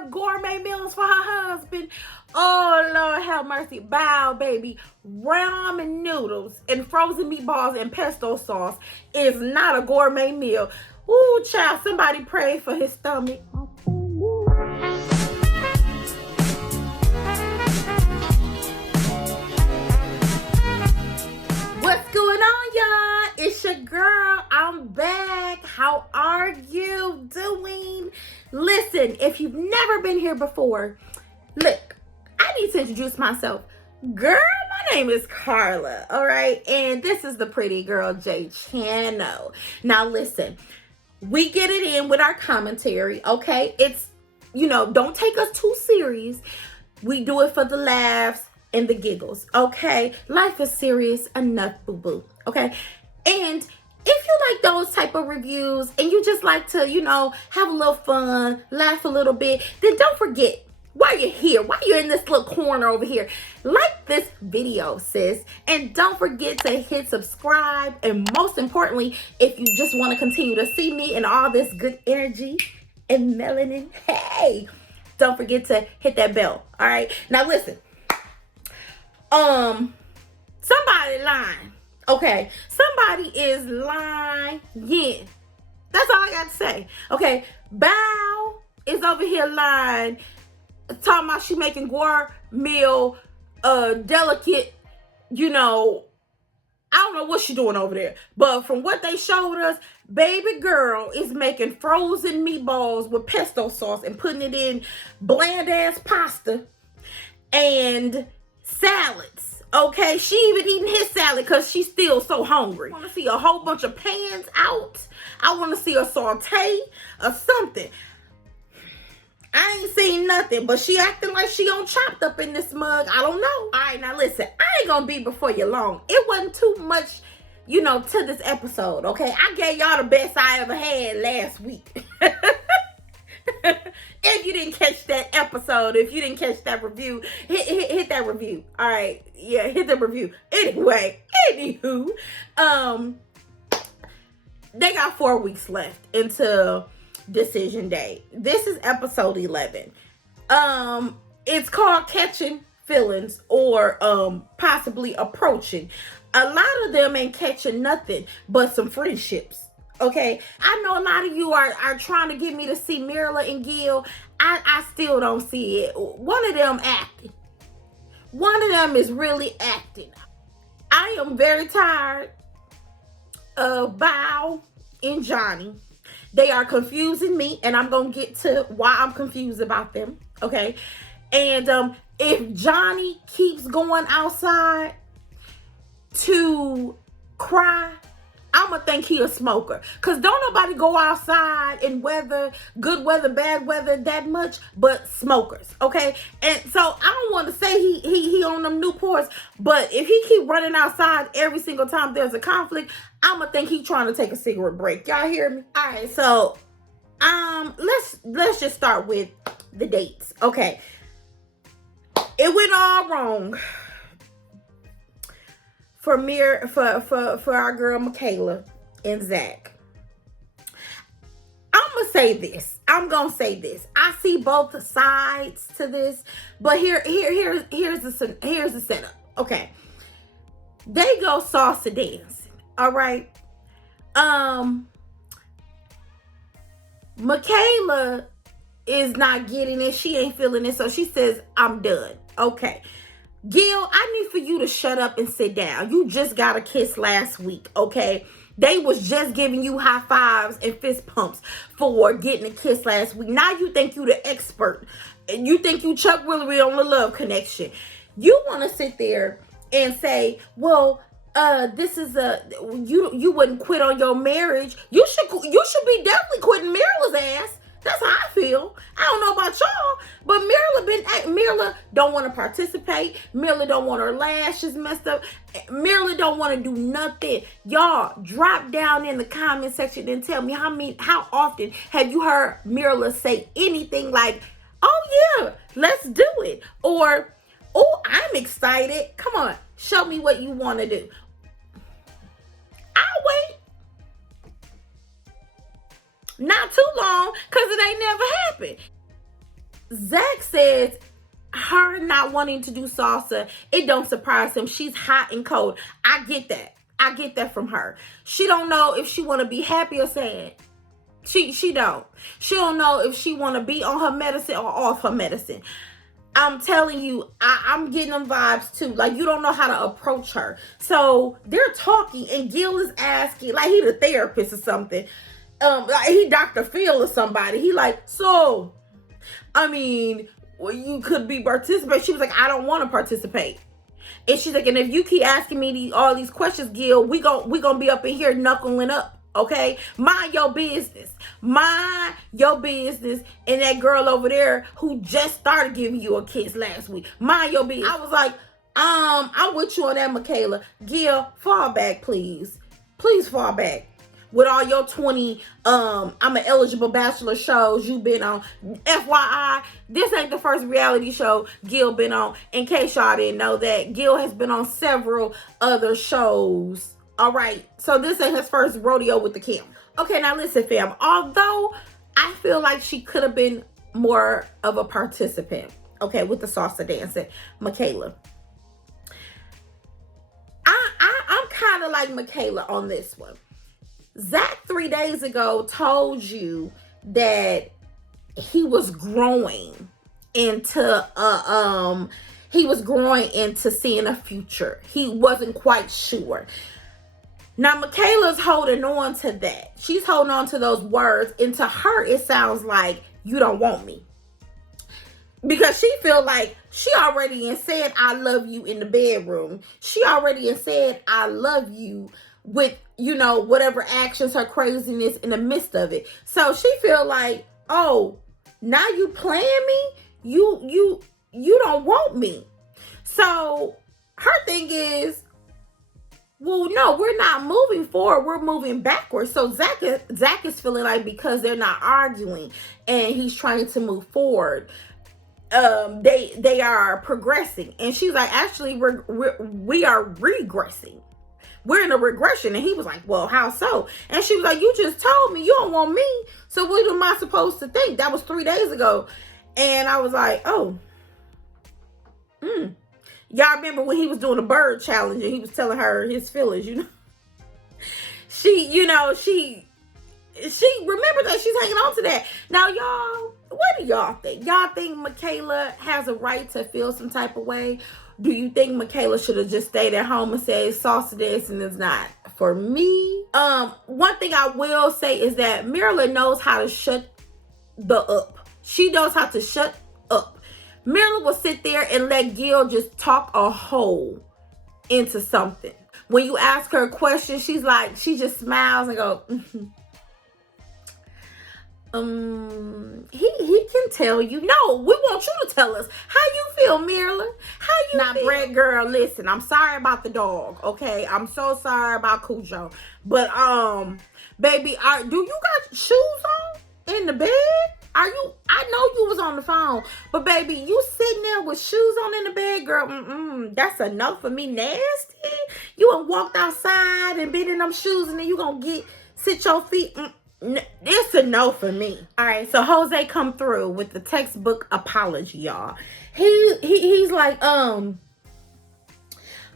up gourmet meals for her husband. Oh, Lord, have mercy. Bow, baby. Ramen noodles and frozen meatballs and pesto sauce is not a gourmet meal. Ooh, child, somebody pray for his stomach. What's going on, y'all? It's your girl. I'm back. How are you doing? Listen, if you've never been here before, look, I need to introduce myself. Girl, my name is Carla, all right? And this is the Prettigryl J channel. Now, listen, we get it in with our commentary, okay? It's, don't take us too serious. We do it for the laughs and the giggles, okay? Life is serious enough, boo-boo, okay? And if you like those type of reviews and you just like to, have a little fun, laugh a little bit, then don't forget, while you're here, while you're in this little corner over here, like this video, sis. And don't forget to hit subscribe. And most importantly, if you just want to continue to see me and all this good energy and melanin, hey, don't forget to hit that bell, all right? Now, listen. Somebody lying. Okay, somebody is lying. That's all I got to say. Okay, Val is over here lying, talking about she making gourmet delicate, I don't know what she doing over there. But from what they showed us, baby girl is making frozen meatballs with pesto sauce and putting it in bland ass pasta and salads. Okay, she even eating his salad because she's still so hungry. I want to see a whole bunch of pans out. I want to see a saute or something. I ain't seen nothing, but she acting like she on chopped up in this mug. I don't know. All right, now listen, I ain't gonna be before you long. It wasn't too much, to this episode, okay? I gave y'all the best I ever had last week. If you didn't catch that episode, if you didn't catch that review, hit that review. All right, yeah, hit the review. Anyway, anywho, they got 4 weeks left until decision day. This is episode 11. It's called Catching Feelings or possibly Approaching. A lot of them ain't catching nothing but some friendships. Okay, I know a lot of you are trying to get me to see Michaela and Gil. I still don't see it. One of them acting. One of them is really acting. I am very tired of Val and Johnny. They are confusing me, and I'm going to get to why I'm confused about them, okay? And if Johnny keeps going outside to cry, I'm going to think he a smoker. Because don't nobody go outside in weather, good weather, bad weather that much, but smokers, okay? And so I don't want to say he on them Newports, but if he keep running outside every single time there's a conflict, I'm going to think he trying to take a cigarette break. Y'all hear me? All right, so let's just start with the dates. Okay. It went all wrong for our girl Michaela and Zach. I'm gonna say this. I see both sides to this, but here's the setup. Okay, they go salsa dancing. All right. Michaela is not getting it. She ain't feeling it, so she says, "I'm done." Okay. Gil, I need for you to shut up and sit down. You just got a kiss last week, okay? They was just giving you high fives and fist pumps for getting a kiss last week. Now you think you the expert. And you think you Chuck Willery on the Love Connection. You want to sit there and say, well, this is you wouldn't quit on your marriage. You should be definitely quitting Michaela's ass. That's how I feel. I don't know about y'all, but Michaela don't want to participate. Michaela don't want her lashes messed up. Michaela don't want to do nothing. Y'all, drop down in the comment section and tell me how often have you heard Michaela say anything like, "Oh yeah, let's do it," or "Oh, I'm excited. Come on, show me what you want to do." I'll wait. Not too long, because it ain't never happened. Zach says her not wanting to do salsa, it don't surprise him. She's hot and cold. I get that. I get that from her. She don't know if she want to be happy or sad. She don't. She don't know if she want to be on her medicine or off her medicine. I'm telling you, I'm getting them vibes too. Like, you don't know how to approach her. So they're talking and Gil is asking, like he the therapist or something. Like he Dr. Phil or somebody. He like, so, I mean, well, you could be participating. She was like, I don't want to participate. And she's like, and if you keep asking me all these questions, Gil, we gonna be up in here knuckling up. Okay, mind your business. Mind your business. And that girl over there who just started giving you a kiss last week, mind your business. I was like, I'm with you on that, Michaela. Gil, fall back, please. Please fall back. With all your 20 I'm an eligible bachelor shows you've been on. FYI, this ain't the first reality show Gil been on. In case y'all didn't know that, Gil has been on several other shows. All right, so this ain't his first rodeo with the camera. Okay, now listen, fam. Although I feel like she could have been more of a participant, okay, with the salsa dancing, Michaela. I'm kind of like Michaela on this one. Zach 3 days ago told you that he was growing into seeing a future. He wasn't quite sure. Now, Michaela's holding on to that. She's holding on to those words. And to her, it sounds like, you don't want me. Because she feel like she already said, I love you in the bedroom. She already said, I love you with, you know, whatever actions, her craziness in the midst of it. So she feel like, oh, now you playing me? You don't want me. So her thing is, well, no, we're not moving forward. We're moving backwards. So Zach is feeling like because they're not arguing and he's trying to move forward, they are progressing. And she's like, actually, we are regressing. We're in a regression. And he was like, well, how so? And she was like, you just told me you don't want me. So what am I supposed to think? That was 3 days ago. And I was like, oh, Y'all remember when he was doing the bird challenge and he was telling her his feelings, you know? She remembered that. She's hanging on to that. Now, y'all, what do y'all think? Y'all think Michaela has a right to feel some type of way? Do you think Michaela should have just stayed at home and said salsa dancing is not for me? One thing I will say is that Merlin knows how to shut the up. She knows how to shut up. Merlin will sit there and let Gil just talk a hole into something. When you ask her a question, she's like, she just smiles and go, he can tell you. No, we want you to tell us how you feel, Merlin. How you feel? Now, Brett girl, listen, I'm sorry about the dog, okay? I'm so sorry about Cujo. But, baby, do you got shoes on in the bed? I know you was on the phone, but baby, you sitting there with shoes on in the bed, girl. That's a no for me. Nasty. You done walked outside and been in them shoes, and then you gonna sit your feet. It's a no for me. All right, so Jose come through with the textbook apology, y'all. He's like,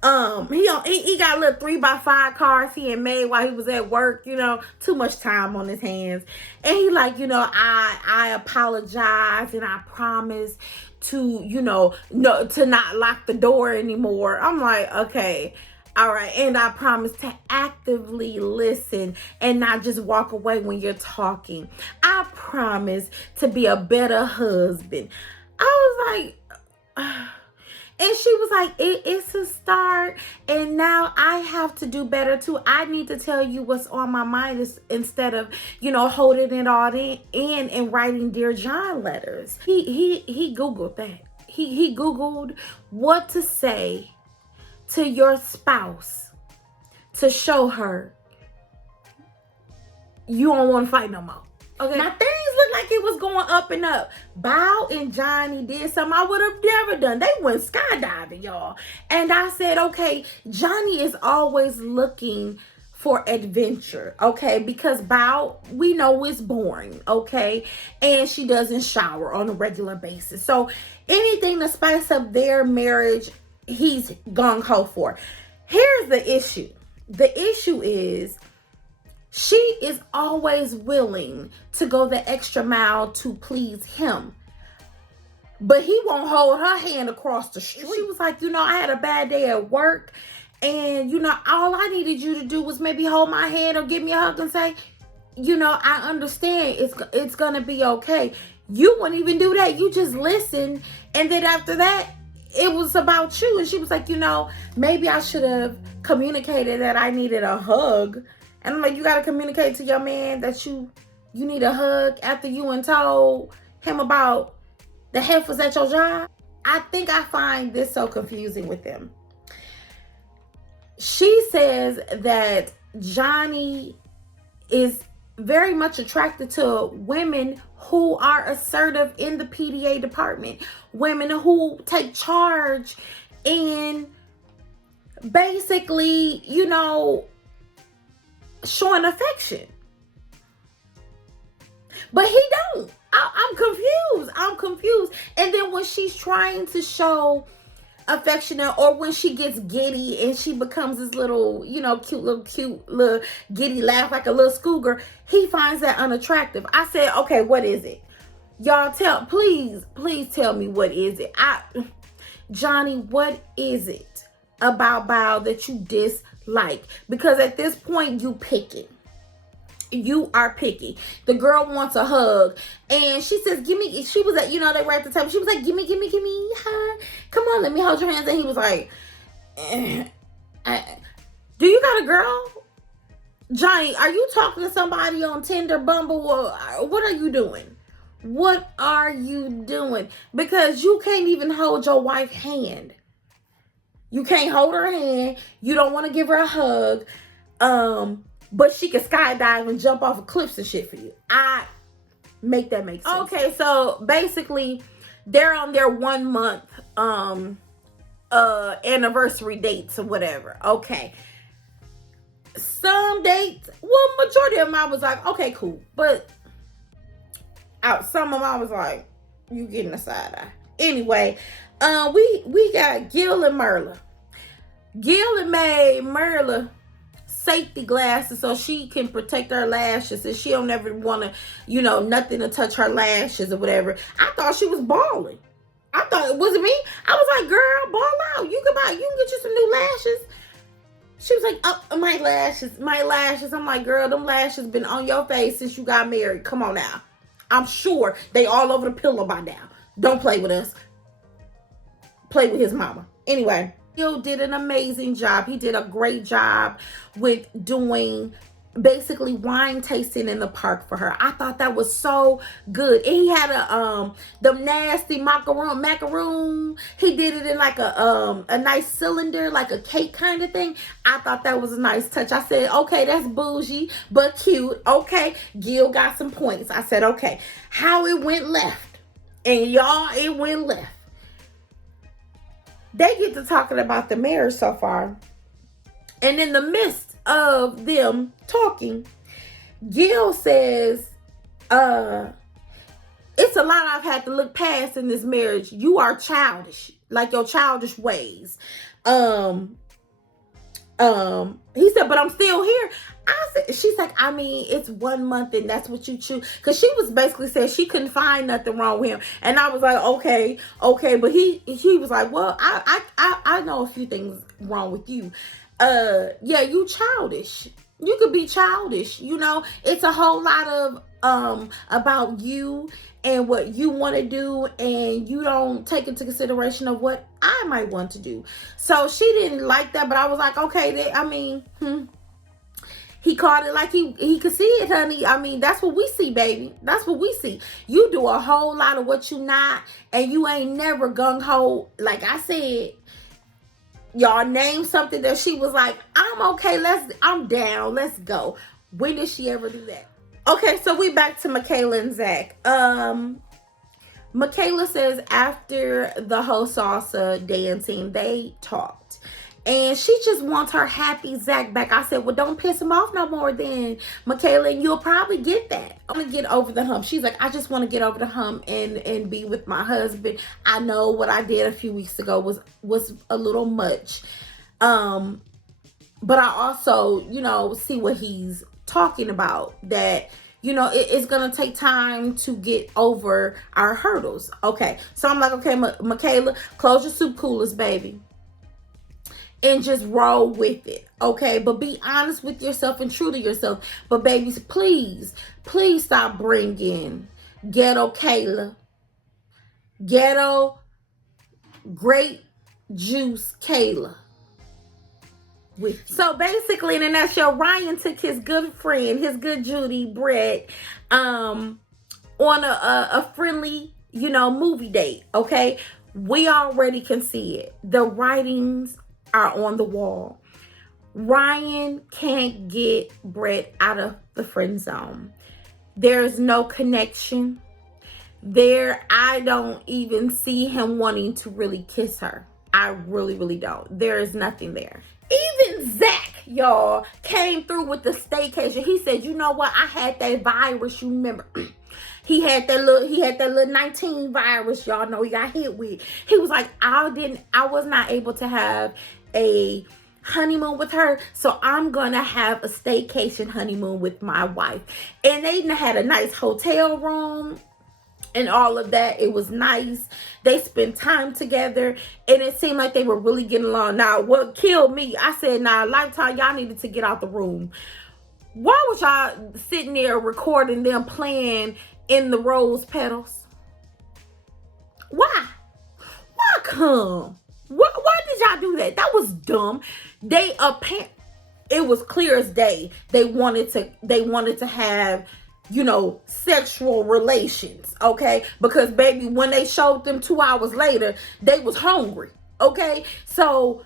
he got a little 3x5 cars he had made while he was at work, you know, too much time on his hands. And he like, you know, I apologize and I promise to, you know, to not lock the door anymore. I'm like, okay, all right. And I promise to actively listen and not just walk away when you're talking. I promise to be a better husband. I was like, and she was like, it's a start. And now I have to do better too. I need to tell you what's on my mind instead of, you know, holding it all in and writing Dear John letters. He Googled that. He Googled what to say to your spouse to show her you don't want to fight no more. Okay. Now things look like it was going up and up. Val and Johnny did something I would have never done. They went skydiving, y'all. And I said, okay, Johnny is always looking for adventure, okay? Because Val, we know, is boring, okay? And she doesn't shower on a regular basis. So anything to spice up their marriage, he's gung-ho for. Here's the issue. The issue is she is always willing to go the extra mile to please him. But he won't hold her hand across the street. She was like, I had a bad day at work. And, all I needed you to do was maybe hold my hand or give me a hug and say, I understand. It's going to be okay. You wouldn't even do that. You just listen. And then after that, it was about you. And she was like, maybe I should have communicated that I needed a hug. And I'm like, you got to communicate to your man that you need a hug after you and told him about the heifers at your job? I think I find this so confusing with them. She says that Johnny is very much attracted to women who are assertive in the PDA department, women who take charge and basically, showing affection. But he don't. I'm confused. And then when she's trying to show affectionate, or when she gets giddy and she becomes this little, cute little giddy laugh like a little schoolgirl, he finds that unattractive. I said, okay, what is it? Y'all please tell me, what is it? Johnny, what is it about Val that you dislike? Because at this point, you picking. You are picky. The girl wants a hug, and she says, "Give me." She was at, they were at the table. She was like, "Give me hug. Come on, let me hold your hands." And he was like, "Do you got a girl, Johnny? Are you talking to somebody on Tinder, Bumble? What are you doing? What are you doing? Because you can't even hold your wife's hand. You can't hold her hand. You don't want to give her a hug. But she can skydive and jump off of cliffs and shit for you. Make that make sense. Okay, so basically, they're on their 1 month anniversary dates or whatever. Okay. Some dates, majority of them I was like, okay, cool. But some of them I was like, you getting a side eye. Anyway, we got Gil and Merlin. Gil and made Merlin safety glasses so she can protect her lashes, and she don't ever want to, nothing to touch her lashes or whatever. I thought she was balling. I thought it wasn't me. I was like, girl, ball out. You can get you some new lashes. She was like, oh, my lashes. I'm like, girl, them lashes been on your face since you got married. Come on now. I'm sure they all over the pillow by now. Don't play with us. Play with his mama. Anyway, Gil did an amazing job. He did a great job with doing basically wine tasting in the park for her. I thought that was so good. And he had the nasty macaroon. He did it in like a nice cylinder, like a cake kind of thing. I thought that was a nice touch. I said, okay, that's bougie but cute. Okay, Gil got some points. I said, okay. How it went left, and y'all, it went left. They get to talking about the marriage so far, and in the midst of them talking, Gil says, it's a lot I've had to look past in this marriage. You are childish, like your childish ways. He said, but I'm still here. She's like, I mean, it's 1 month and that's what you choose. Because she was basically saying she couldn't find nothing wrong with him. And I was like, okay. But he was like, well, I know a few things wrong with you. Yeah, you childish. You could be childish. It's a whole lot of about you and what you want to do, and you don't take into consideration of what I might want to do. So she didn't like that, but I was like, okay, he called it like he could see it, honey. I mean, that's what we see, baby. That's what we see. You do a whole lot of what you not, and you ain't never gung-ho. Like I said, y'all named something that she was like, I'm okay, I'm down, let's go. When did she ever do that? Okay, so we back to Michaela and Zach. Michaela says after the whole salsa dancing, they talked. And she just wants her happy Zach back. I said, well, don't piss him off no more then, Michaela, and you'll probably get that. I want to get over the hump. She's like, I just want to get over the hump and be with my husband. I know what I did a few weeks ago was a little much. But I also, see what he's talking about, that, it's going to take time to get over our hurdles. Okay. So I'm like, okay, Michaela, close your soup coolers, baby, and just roll with it. Okay. But be honest with yourself and true to yourself. But babies, please stop bringing ghetto Kayla, ghetto grape juice Kayla with you. So basically, in a nutshell, Ryan took his good friend, his good Judy, Brett, on a friendly, movie date. Okay. We already can see it. The writings are on the wall. Ryan can't get Brett out of the friend zone. There's no connection there. I don't even see him wanting to really kiss her. I really, really don't. There is nothing there. Even Zach, y'all, came through with the staycation. He said, you know what? I had that virus, you remember? He had that little 19 virus, y'all know he got hit with. He was like, I was not able to have a honeymoon with her, so I'm gonna have a staycation honeymoon with my wife. And they had a nice hotel room and all of that. It was nice. They spent time together, and it seemed like they were really getting along. Now, what killed me, I said, Lifetime, y'all needed to get out the room. Why was y'all sitting there recording them playing in the rose petals? Why come? Why did y'all do that? That was dumb. It was clear as day. They wanted to have, sexual relations, okay? Because baby, when they showed them 2 hours later, they was hungry, okay? So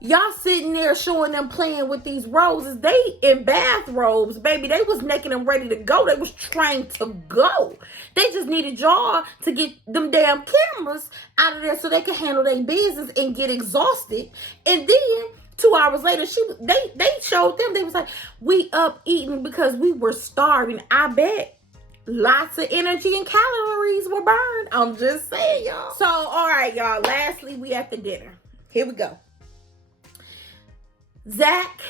y'all sitting there showing them playing with these roses. They in bathrobes, baby. They was naked and ready to go. They was trying to go. They just needed y'all to get them damn cameras out of there so they could handle their business and get exhausted. And then 2 hours later, they showed them. They was like, we up eating because we were starving. I bet lots of energy and calories were burned. I'm just saying, y'all. So, all right, y'all. Lastly, we at the dinner. Here we go. Zach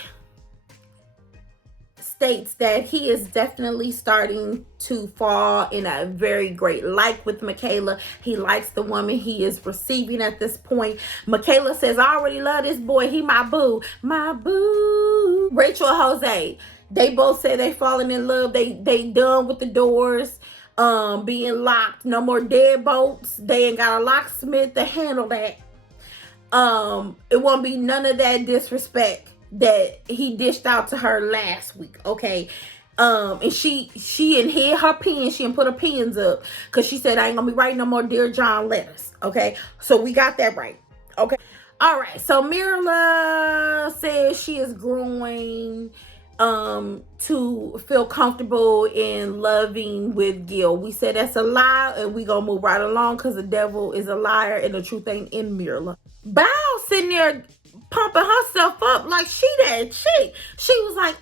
states that he is definitely starting to fall in a very great like with Michaela. He likes the woman he is receiving at this point. Michaela says, I already love this boy. He my boo. My boo. Rachel and Jose, they both say they falling in love. They done with the doors being locked. No more deadbolts. They ain't got a locksmith to handle that. It won't be none of that disrespect that he dished out to her last week, okay? And she hid her pen. She put her pens up because she said, I ain't gonna be writing no more Dear John letters, okay? So we got that right, okay? All right, so Mirla says she is growing to feel comfortable in loving with Gil. We said that's a lie, and we gonna move right along because the devil is a liar and the truth ain't in Mirla. Val sitting there pumping herself up like she that chick. She was like,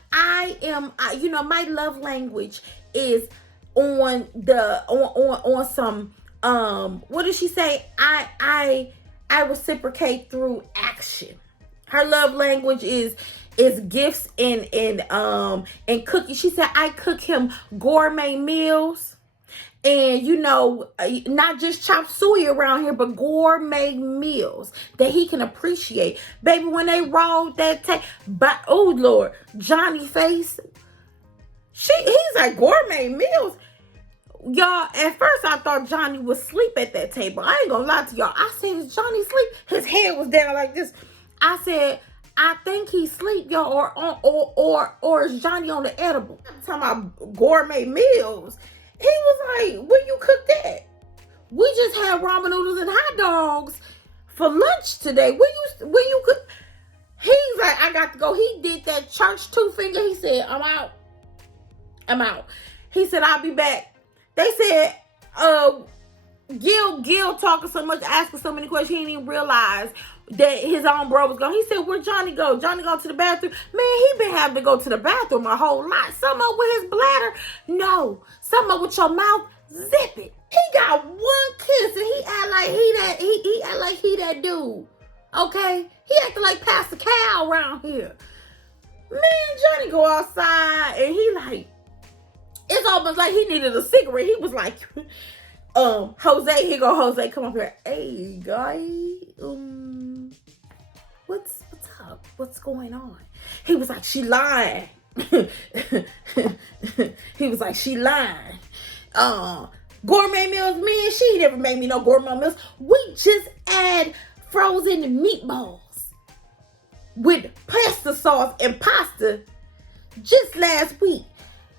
my love language is on some what did she say? I reciprocate through action. Her love language is gifts and cookies. She said, I cook him gourmet meals. And, not just chop suey around here, but gourmet meals that he can appreciate. Baby, when they rolled that oh, Lord, Johnny face. He's like, gourmet meals? Y'all, at first I thought Johnny was asleep at that table. I ain't gonna lie to y'all. I said, is Johnny asleep? His head was down like this. I said, I think he's asleep, y'all, or is Johnny on the edible? I'm talking about gourmet meals. He was like, where you cook that? We just had ramen noodles and hot dogs for lunch today. Where you cook? He's like, I got to go. He did that church 2-finger. He said, I'm out. He said, I'll be back. They said, Gil talking so much, asking so many questions, he didn't even realize that his own bro was gone. He said, where'd Johnny go? Johnny go to the bathroom. Man, he been having to go to the bathroom a whole lot. Some up with his bladder. No. Some up with your mouth. Zip it. He got one kiss and he act like he act like he that dude. Okay? He acting like Pastor Cal around here. Man, Johnny go outside and he like, it's almost like he needed a cigarette. He was like, Jose, here go Jose, come up here. Hey, guy, what's up? What's going on? He was like, she lying. He was like, she lying. Gourmet meals, man, she never made me no gourmet meals. We just add frozen meatballs with pasta sauce and pasta just last week.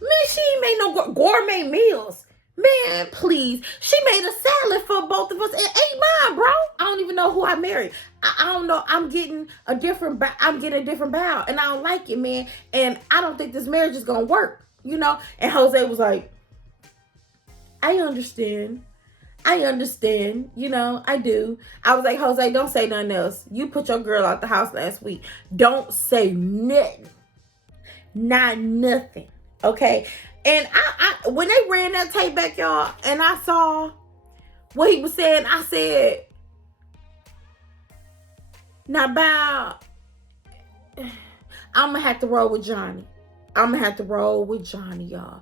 Man, she ain't made no gourmet meals. Man, please. She made a salad for both of us and ate mine, bro. I don't even know who I married. I don't know. I'm getting a different bow, and I don't like it, man. And I don't think this marriage is gonna work, you know? And Jose was like, I understand, you know, I do. I was like, Jose, don't say nothing else. You put your girl out the house last week. Don't say nothing. Not nothing. Okay? And I when they ran that tape back, y'all, and I saw what he was saying, I said, now, Val, I'm going to have to roll with Johnny. Y'all.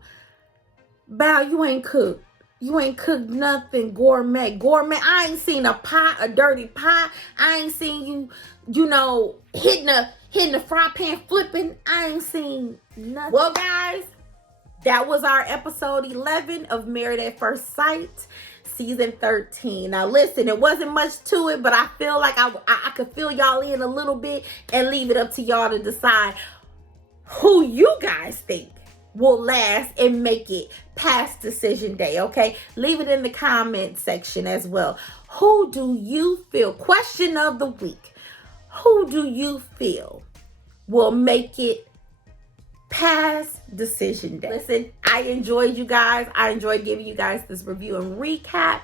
Val, you ain't cooked. You ain't cooked nothing gourmet. I ain't seen a dirty pot. I ain't seen you, you know, hitting the fry pan flipping. I ain't seen nothing. Well, guys, that was our episode 11 of Married at First Sight, season 13. Now, listen, it wasn't much to it, but I feel like I could fill y'all in a little bit and leave it up to y'all to decide who you guys think will last and make it past decision day, okay? Leave it in the comment section as well. Who do you feel, question of the week, who do you feel will make it past decision day? Listen, I enjoyed you guys. I enjoyed giving you guys this review and recap.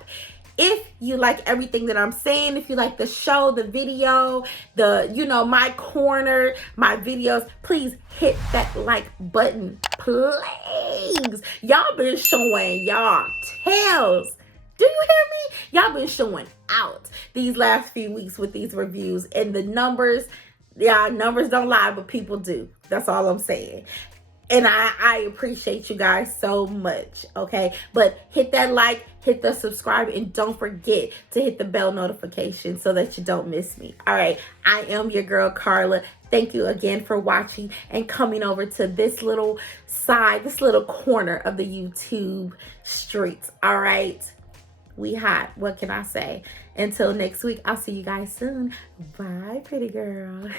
If you like everything that I'm saying, if you like the show, the video, my corner, my videos, please hit that like button, please. Y'all been showing y'all tails. Do you hear me? Y'all been showing out these last few weeks with these reviews, and the numbers, numbers don't lie, but people do. That's all I'm saying. And I appreciate you guys so much, okay? But hit that like, hit the subscribe, and don't forget to hit the bell notification so that you don't miss me. All right, I am your girl, Carla. Thank you again for watching and coming over to this little corner of the YouTube streets, all right? We hot. What can I say? Until next week, I'll see you guys soon. Bye, pretty girl.